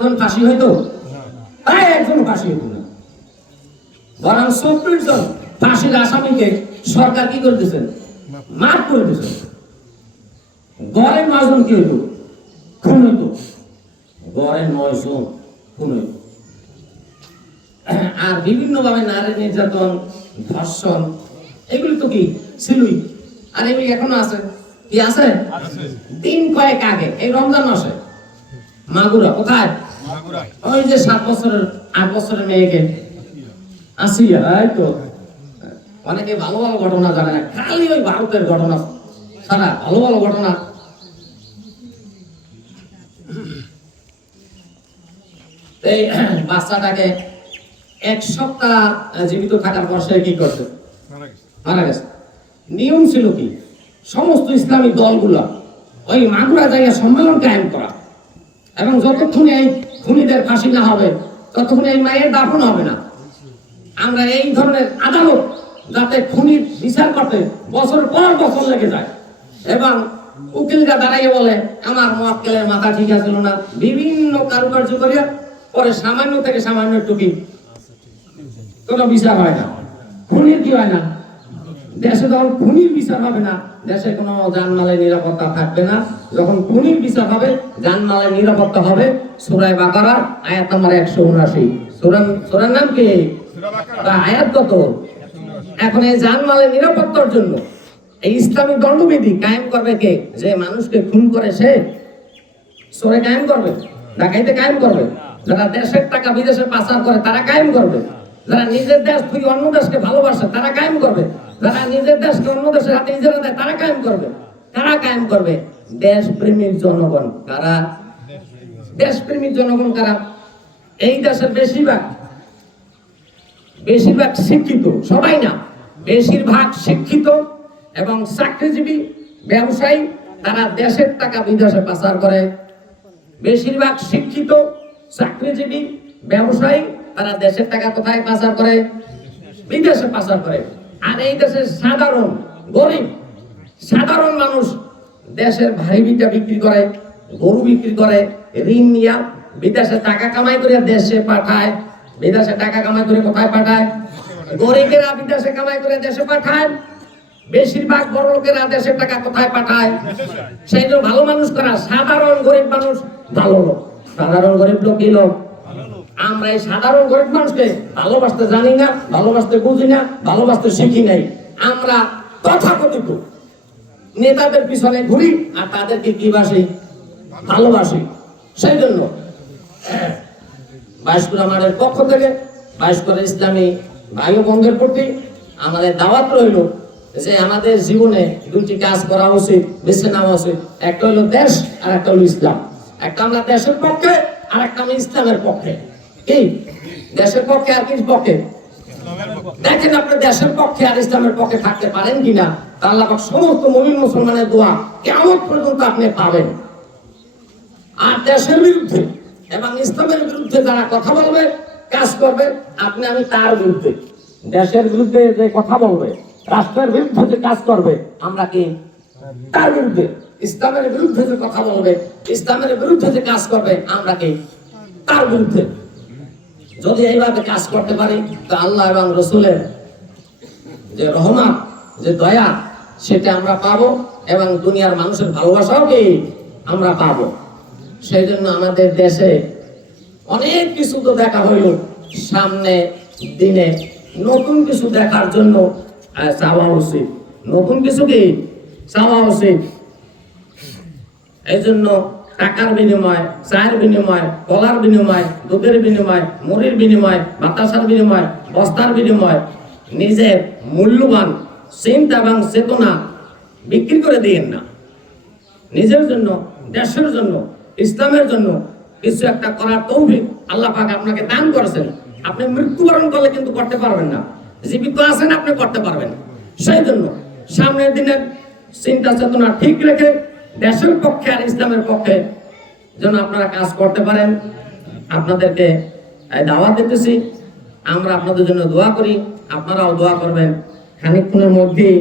জন ফাঁসি হইতো তাই একজন ফাঁসি হইতো না। বরং চব্বিশ জন ফাঁসির আসামিকে সরকার কি করে দিয়েছেন? মাফ করে দিয়েছেন। গড়ে নয় জন কি হইতো খুন হইতো। গড়ে নয় জন খুন হইতো। আর বিভিন্ন ভাবে নারী নির্যাতন ধর্ষণ এগুলি তো কি ছিলই? আর এগুলি এখনও আছে? কি আছে। দিন কয়েক আগে এই রমজান মাসে। মাগুরা কোথায়? ওই যে সাত বছরের আট বছরের মেয়েকে। আসিয়া এই তো। অনেকে ভালো ভালো ঘটনা জানে না খালি ওই ভারতের ঘটনা। সারা ভালো ভালো ঘটনা। এই বাচ্চাটাকে এক সপ্তাহ জীবিত থাকার পর সে কি করছে? মারা গেছে। নিয়ম ছিল কি? সমস্ত ইসলামিক দলগুলো ওই মাগুরা জায়গায় সম্মেলন কায়েম করা। এবং যতক্ষণ এই খুনিদের ফাঁসি না হবে, ততক্ষণ এই মায়ের দাফন হবে না। আমরা এই ধরনের আদালত যাতে খুনির বিচার করতে বছর পর বছর লেগে যায়। এবং উকিলরা দাঁড়াইয়ে বলে, আমার মক্কেলের মাথা ঠিক আছিল না। বিভিন্ন কারুকার্য করিয়া পরে সামান্য থেকে সামান্য টুকি কোনো বিচার হয় না। খুনির কি হয় না? দেশে যখন খুনির বিচার হবে না, দেশে কোনো জানমালের নিরাপত্তা থাকবে না। যখন খুনির বিচার হবে জানমালের নিরাপত্তা হবে সুরায় বাকারা আয়াত নাম্বার একশো উনআশি। সুরান সুরার নাম কি? আয়াত কত? এখন এই জানমালের নিরাপত্তার জন্য এই ইসলামিক দণ্ডবিধি কায়েম করবে কে? যে মানুষকে খুন করে সে সরে কায়েম করবে ডাকাইতে কায়েম করবে। যারা দেশের টাকা বিদেশে পাচার করে তারা কায়েম করবে। যারা নিজের দেশ থেকে অন্য দেশকে ভালোবাসে তারা কায়েম করবে। যারা নিজের দেশকে অন্য দেশের হাতে ইজারা দেয় তারা কায়েম করবে। তারা কায়েম করবে। দেশ প্রেমিক জনগণ কারা? দেশ প্রেমিক জনগণ কারা? এই দেশের বেশিরভাগ বেশিরভাগ শিক্ষিত, সবাই না, বেশিরভাগ শিক্ষিত এবং চাকরিজীবী, ব্যবসায়ী, তারা দেশের টাকা বিদেশে পাচার করে। বেশিরভাগ শিক্ষিত, চাকরিজীবী, ব্যবসায়ী, তারা দেশের টাকা কোথায় পাচার করে? বিদেশে পাচার করে। আর এই দেশের সাধারণ গরিব, সাধারণ মানুষ দেশের ভারী বিটা বিক্রি করে, গরু বিক্রি করে, ঋণ নিয়া বিদেশে টাকা কামাই করে দেশে পাঠায়। বিদেশে টাকা কামাই করে কোথায় পাঠায়? গরিবেরা বিদেশে কামাই করে দেশে পাঠায়। বেশিরভাগ বড় লোকেরা দেশের টাকা কোথায় পাঠায়? সেই জন্য ভালো মানুষ করা, সাধারণ গরিব মানুষ ভালো লোক। সাধারণ গরিব লোক কি লোক? আমরা এই সাধারণ গরিব মানুষকে ভালোবাসতে জানি না, ভালোবাসতে বুঝি না, ভালোবাসতে শিখি নাই। আমরা তথাকথিত নেতাদের পিছনে ঘুরি আর তাদেরকে কি বাসি? ভালোবাসি। সেই জন্য বাইশকুড়া মাঠের পক্ষ থেকে বাইশকুড়া ইসলামী ভাই বন্ধের প্রতি আমাদের দাওয়াত রইল যে আমাদের জীবনে দুটি কাজ করা উচিত, বেছে নেওয়া উচিত। একটা হলো দেশ আর একটা হলো ইসলাম। একটা আমরা দেশের পক্ষে আর একটা আমরা ইসলামের পক্ষে। কি? দেশের পক্ষে আর কি পক্ষে? দেখেন আপনি দেশের পক্ষে আর ইসলামের পক্ষে থাকতে পারেন কিনা? আল্লাহ সমস্ত মুমিন মুসলমানের দোয়া কেমন পর্যন্ত আপনি পাবেন। আর দেশের বিরুদ্ধে এবং ইসলামের বিরুদ্ধে যারা কথা বলবে, কাজ করবে, আপনি আমি তার বিরুদ্ধে। দেশের বিরুদ্ধে যে কথা বলবে, রাষ্ট্রের বিরুদ্ধে যে কাজ করবে, আমরা কি? তার বিরুদ্ধে। ইসলামের বিরুদ্ধে যে কথা বলবে, ইসলামের বিরুদ্ধে যে কাজ করবে, আমরা কি? তার বিরুদ্ধে। যদি এইভাবে কাজ করতে পারি, তো আল্লাহ এবং রসুলের যে রহমান যে দয়া, সেটা আমরা পাবো এবং দুনিয়ার মানুষের ভালোবাসাও কি আমরা পাবো। সেই জন্য আমাদের দেশে অনেক কিছু তো দেখা হইল। সামনে দিনে নতুন কিছু দেখার জন্য চাওয়া উচিত। নতুন কিছু কি? চাওয়া উচিত। এই জন্য টাকার বিনিময়, চায়ের বিনিময় কলার বিনিময়, দুধের বিনিময়, মুড়ির বিনিময়, বাতাসার বিনিময়, বস্তার বিনিময় নিজের মূল্যবান চিন্তা এবং চেতনা বিক্রি করে দিয়েন না। নিজের জন্য, দেশের জন্য, ইসলামের জন্য কিছু একটা করার তৌফিক আল্লাহ পাক আপনাকে দান করেছেন। আপনি মৃত্যুবরণ করলে কিন্তু করতে পারবেন না। জীবিত আছেন, আপনি করতে পারবেন। সেই জন্য সামনের দিনের চিন্তা চেতনা ঠিক রেখে দেশের পক্ষে আর ইসলামের পক্ষে যেন আপনারা কাজ করতে পারেন, আপনাদেরকে দাওয়া দাওয়াত দিতেছি। আমরা আপনাদের জন্য দোয়া করি, আপনারাও দোয়া করবেন। খানিক্ষণের মধ্যেই